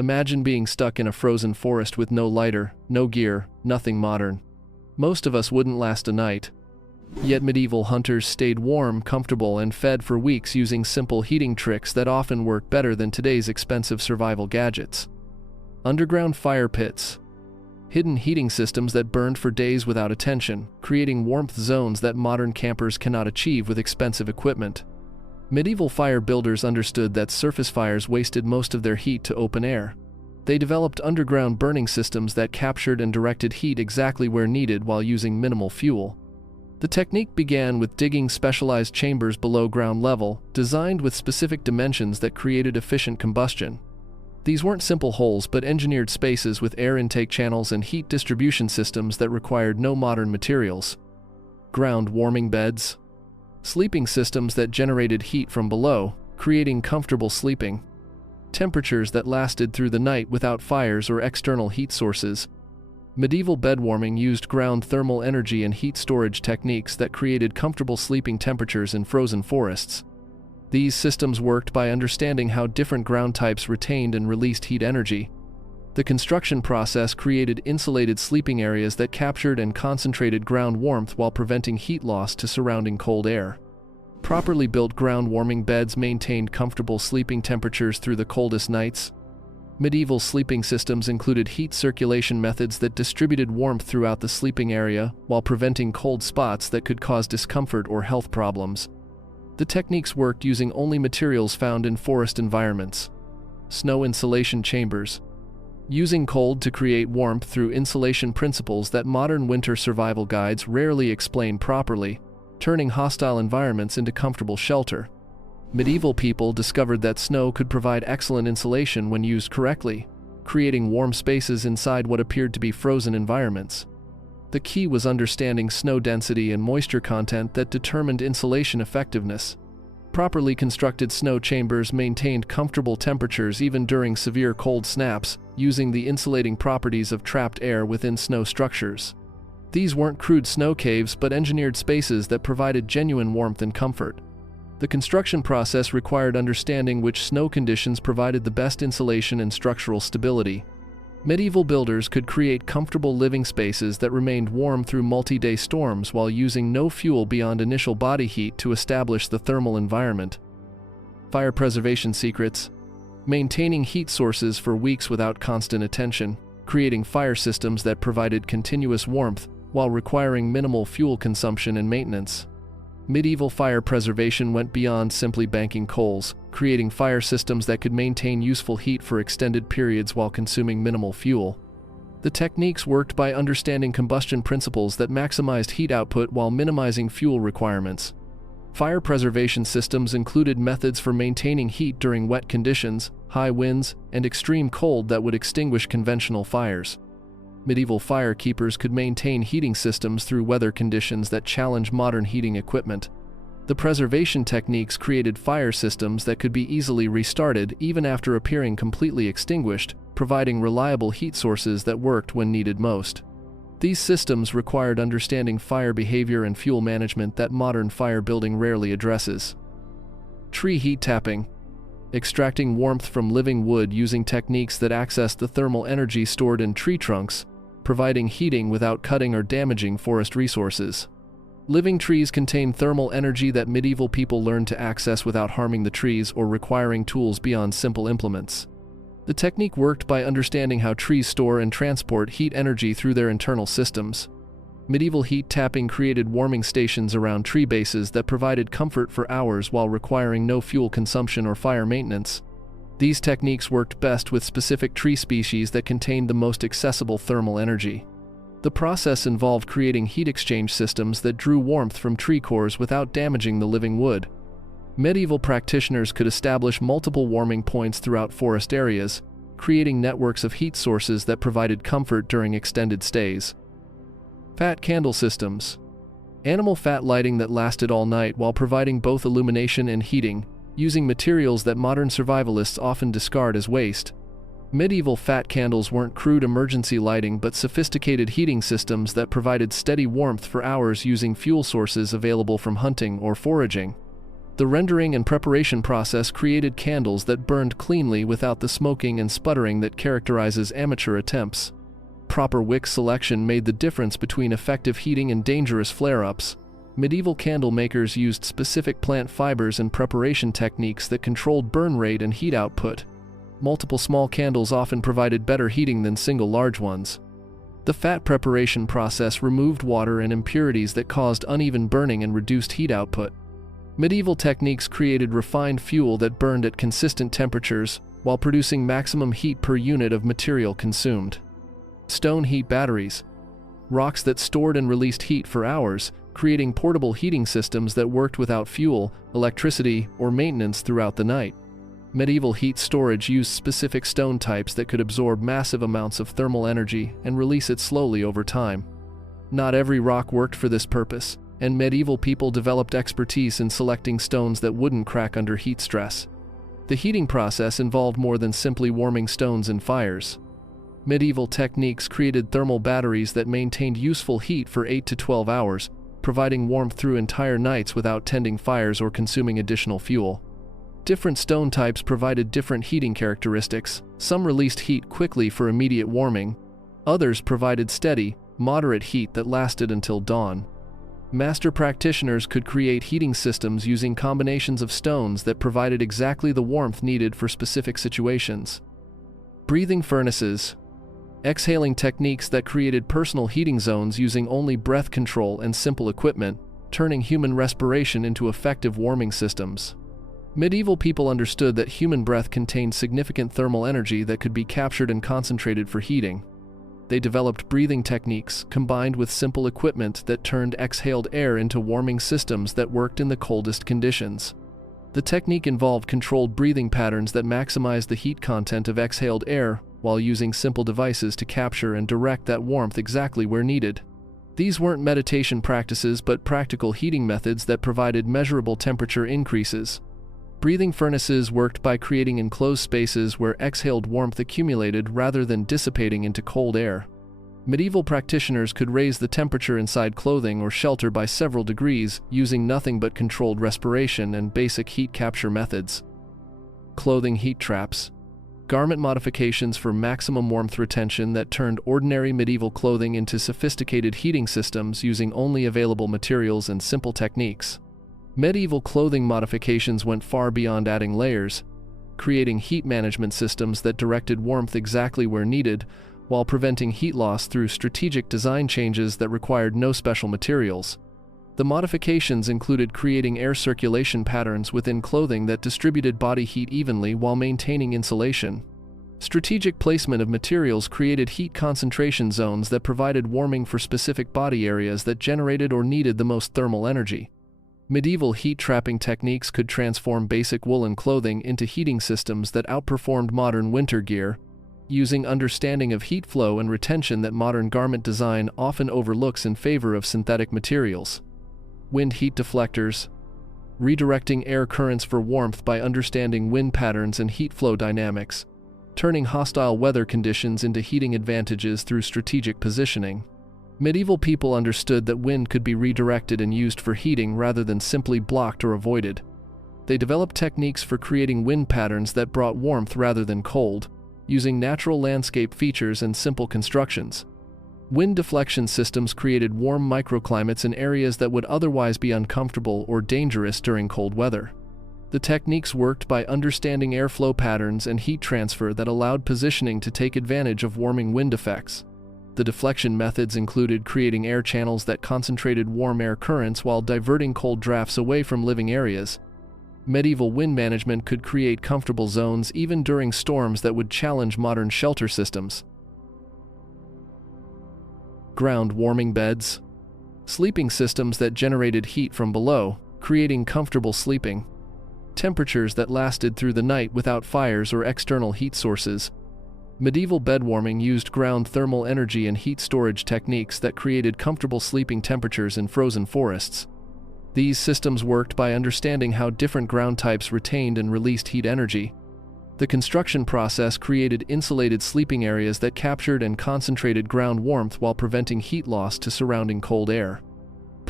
Imagine being stuck in a frozen forest with no lighter, no gear, nothing modern. Most of us wouldn't last a night. Yet medieval hunters stayed warm, comfortable, and fed for weeks using simple heating tricks that often work better than today's expensive survival gadgets. Underground fire pits. Hidden heating systems that burned for days without attention, creating warmth zones that modern campers cannot achieve with expensive equipment. Medieval fire builders understood that surface fires wasted most of their heat to open air. They developed underground burning systems that captured and directed heat exactly where needed while using minimal fuel. The technique began with digging specialized chambers below ground level, designed with specific dimensions that created efficient combustion. These weren't simple holes but engineered spaces with air intake channels and heat distribution systems that required no modern materials. Ground warming beds. Sleeping systems that generated heat from below, creating comfortable sleeping. Temperatures that lasted through the night without fires or external heat sources. Medieval bed warming used ground thermal energy and heat storage techniques that created comfortable sleeping temperatures in frozen forests. These systems worked by understanding how different ground types retained and released heat energy. The construction process created insulated sleeping areas that captured and concentrated ground warmth while preventing heat loss to surrounding cold air. Properly built ground warming beds maintained comfortable sleeping temperatures through the coldest nights. Medieval sleeping systems included heat circulation methods that distributed warmth throughout the sleeping area while preventing cold spots that could cause discomfort or health problems. The techniques worked using only materials found in forest environments. Snow insulation chambers. Using cold to create warmth through insulation principles that modern winter survival guides rarely explain properly, turning hostile environments into comfortable shelter. Medieval people discovered that snow could provide excellent insulation when used correctly, creating warm spaces inside what appeared to be frozen environments. The key was understanding snow density and moisture content that determined insulation effectiveness. Properly constructed snow chambers maintained comfortable temperatures even during severe cold snaps, using the insulating properties of trapped air within snow structures. These weren't crude snow caves but engineered spaces that provided genuine warmth and comfort. The construction process required understanding which snow conditions provided the best insulation and structural stability. Medieval builders could create comfortable living spaces that remained warm through multi-day storms while using no fuel beyond initial body heat to establish the thermal environment. Fire preservation secrets. Maintaining heat sources for weeks without constant attention, creating fire systems that provided continuous warmth while requiring minimal fuel consumption and maintenance. Medieval fire preservation went beyond simply banking coals, creating fire systems that could maintain useful heat for extended periods while consuming minimal fuel. The techniques worked by understanding combustion principles that maximized heat output while minimizing fuel requirements. Fire preservation systems included methods for maintaining heat during wet conditions, high winds, and extreme cold that would extinguish conventional fires. Medieval fire keepers could maintain heating systems through weather conditions that challenge modern heating equipment. The preservation techniques created fire systems that could be easily restarted even after appearing completely extinguished, providing reliable heat sources that worked when needed most. These systems required understanding fire behavior and fuel management that modern fire building rarely addresses. Tree heat tapping. Extracting warmth from living wood using techniques that access the thermal energy stored in tree trunks, providing heating without cutting or damaging forest resources. Living trees contain thermal energy that medieval people learned to access without harming the trees or requiring tools beyond simple implements. The technique worked by understanding how trees store and transport heat energy through their internal systems. Medieval heat tapping created warming stations around tree bases that provided comfort for hours while requiring no fuel consumption or fire maintenance. These techniques worked best with specific tree species that contained the most accessible thermal energy. The process involved creating heat exchange systems that drew warmth from tree cores without damaging the living wood. Medieval practitioners could establish multiple warming points throughout forest areas, creating networks of heat sources that provided comfort during extended stays. Fat candle systems. Animal fat lighting that lasted all night while providing both illumination and heating, using materials that modern survivalists often discard as waste. Medieval fat candles weren't crude emergency lighting but sophisticated heating systems that provided steady warmth for hours using fuel sources available from hunting or foraging. The rendering and preparation process created candles that burned cleanly without the smoking and sputtering that characterizes amateur attempts. Proper wick selection made the difference between effective heating and dangerous flare-ups. Medieval candle makers used specific plant fibers and preparation techniques that controlled burn rate and heat output. Multiple small candles often provided better heating than single large ones. The fat preparation process removed water and impurities that caused uneven burning and reduced heat output. Medieval techniques created refined fuel that burned at consistent temperatures while producing maximum heat per unit of material consumed. Stone heat batteries. Rocks that stored and released heat for hours, creating portable heating systems that worked without fuel, electricity, or maintenance throughout the night. Medieval heat storage used specific stone types that could absorb massive amounts of thermal energy and release it slowly over time. Not every rock worked for this purpose, and medieval people developed expertise in selecting stones that wouldn't crack under heat stress. The heating process involved more than simply warming stones in fires. Medieval techniques created thermal batteries that maintained useful heat for 8 to 12 hours, providing warmth through entire nights without tending fires or consuming additional fuel. Different stone types provided different heating characteristics. Some released heat quickly for immediate warming. Others provided steady, moderate heat that lasted until dawn. Master practitioners could create heating systems using combinations of stones that provided exactly the warmth needed for specific situations. Breathing furnaces. Exhaling techniques that created personal heating zones using only breath control and simple equipment, turning human respiration into effective warming systems. Medieval people understood that human breath contained significant thermal energy that could be captured and concentrated for heating. They developed breathing techniques combined with simple equipment that turned exhaled air into warming systems that worked in the coldest conditions. The technique involved controlled breathing patterns that maximized the heat content of exhaled air while using simple devices to capture and direct that warmth exactly where needed. These weren't meditation practices but practical heating methods that provided measurable temperature increases. Breathing furnaces worked by creating enclosed spaces where exhaled warmth accumulated rather than dissipating into cold air. Medieval practitioners could raise the temperature inside clothing or shelter by several degrees using nothing but controlled respiration and basic heat capture methods. Clothing heat traps. Garment modifications for maximum warmth retention that turned ordinary medieval clothing into sophisticated heating systems using only available materials and simple techniques. Medieval clothing modifications went far beyond adding layers, creating heat management systems that directed warmth exactly where needed, while preventing heat loss through strategic design changes that required no special materials. The modifications included creating air circulation patterns within clothing that distributed body heat evenly while maintaining insulation. Strategic placement of materials created heat concentration zones that provided warming for specific body areas that generated or needed the most thermal energy. Medieval heat-trapping techniques could transform basic woolen clothing into heating systems that outperformed modern winter gear, using understanding of heat flow and retention that modern garment design often overlooks in favor of synthetic materials. Wind heat deflectors. Redirecting air currents for warmth by understanding wind patterns and heat flow dynamics, turning hostile weather conditions into heating advantages through strategic positioning. Medieval people understood that wind could be redirected and used for heating rather than simply blocked or avoided. They developed techniques for creating wind patterns that brought warmth rather than cold, using natural landscape features and simple constructions. Wind deflection systems created warm microclimates in areas that would otherwise be uncomfortable or dangerous during cold weather. The techniques worked by understanding airflow patterns and heat transfer that allowed positioning to take advantage of warming wind effects. The deflection methods included creating air channels that concentrated warm air currents while diverting cold drafts away from living areas. Medieval wind management could create comfortable zones even during storms that would challenge modern shelter systems. Ground warming beds. Sleeping systems that generated heat from below, creating comfortable sleeping. Temperatures that lasted through the night without fires or external heat sources. Medieval bed warming used ground thermal energy and heat storage techniques that created comfortable sleeping temperatures in frozen forests. These systems worked by understanding how different ground types retained and released heat energy. The construction process created insulated sleeping areas that captured and concentrated ground warmth while preventing heat loss to surrounding cold air.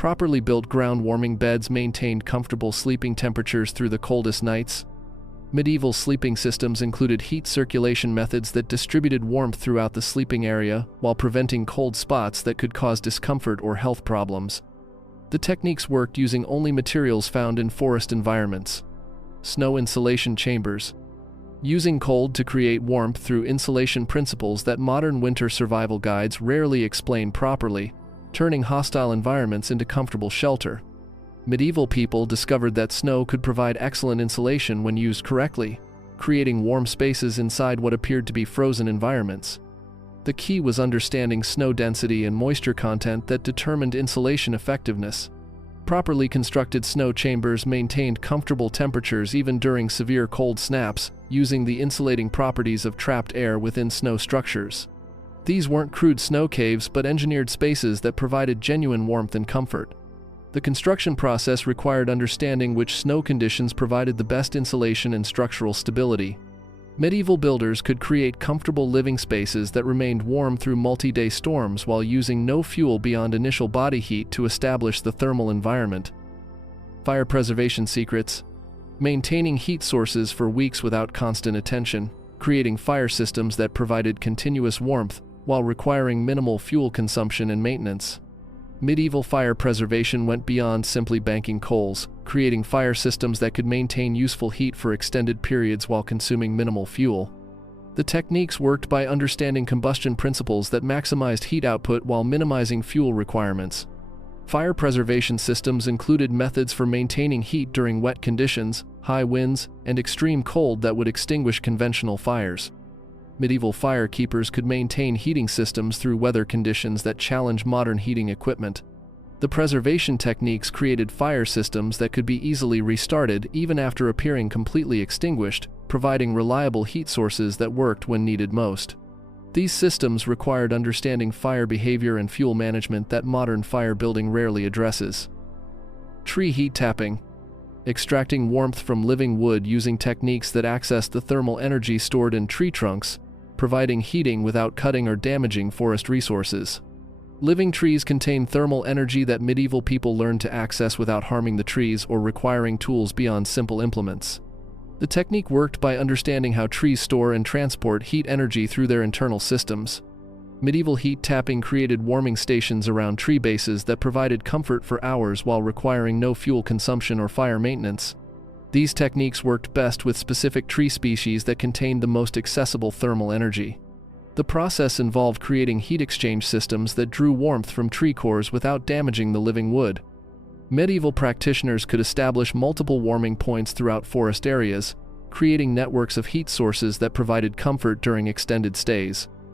Properly built ground warming beds maintained comfortable sleeping temperatures through the coldest nights. Medieval sleeping systems included heat circulation methods that distributed warmth throughout the sleeping area while preventing cold spots that could cause discomfort or health problems. The techniques worked using only materials found in forest environments. Snow insulation chambers. Using cold to create warmth through insulation principles that modern winter survival guides rarely explain properly, turning hostile environments into comfortable shelter. Medieval people discovered that snow could provide excellent insulation when used correctly, creating warm spaces inside what appeared to be frozen environments. The key was understanding snow density and moisture content that determined insulation effectiveness. Properly constructed snow chambers maintained comfortable temperatures even during severe cold snaps, using the insulating properties of trapped air within snow structures. These weren't crude snow caves but engineered spaces that provided genuine warmth and comfort. The construction process required understanding which snow conditions provided the best insulation and structural stability. Medieval builders could create comfortable living spaces that remained warm through multi-day storms while using no fuel beyond initial body heat to establish the thermal environment. Fire preservation secrets. Maintaining heat sources for weeks without constant attention, creating fire systems that provided continuous warmth while requiring minimal fuel consumption and maintenance. Medieval fire preservation went beyond simply banking coals, creating fire systems that could maintain useful heat for extended periods while consuming minimal fuel. The techniques worked by understanding combustion principles that maximized heat output while minimizing fuel requirements. Fire preservation systems included methods for maintaining heat during wet conditions, high winds, and extreme cold that would extinguish conventional fires. Medieval fire keepers could maintain heating systems through weather conditions that challenge modern heating equipment. The preservation techniques created fire systems that could be easily restarted even after appearing completely extinguished, providing reliable heat sources that worked when needed most. These systems required understanding fire behavior and fuel management that modern fire building rarely addresses. Tree heat tapping. Extracting warmth from living wood using techniques that access the thermal energy stored in tree trunks, providing heating without cutting or damaging forest resources. Living trees contain thermal energy that medieval people learned to access without harming the trees or requiring tools beyond simple implements. The technique worked by understanding how trees store and transport heat energy through their internal systems. Medieval heat tapping created warming stations around tree bases that provided comfort for hours while requiring no fuel consumption or fire maintenance. These techniques worked best with specific tree species that contained the most accessible thermal energy. The process involved creating heat exchange systems that drew warmth from tree cores without damaging the living wood. Medieval practitioners could establish multiple warming points throughout forest areas, creating networks of heat sources that provided comfort during extended stays.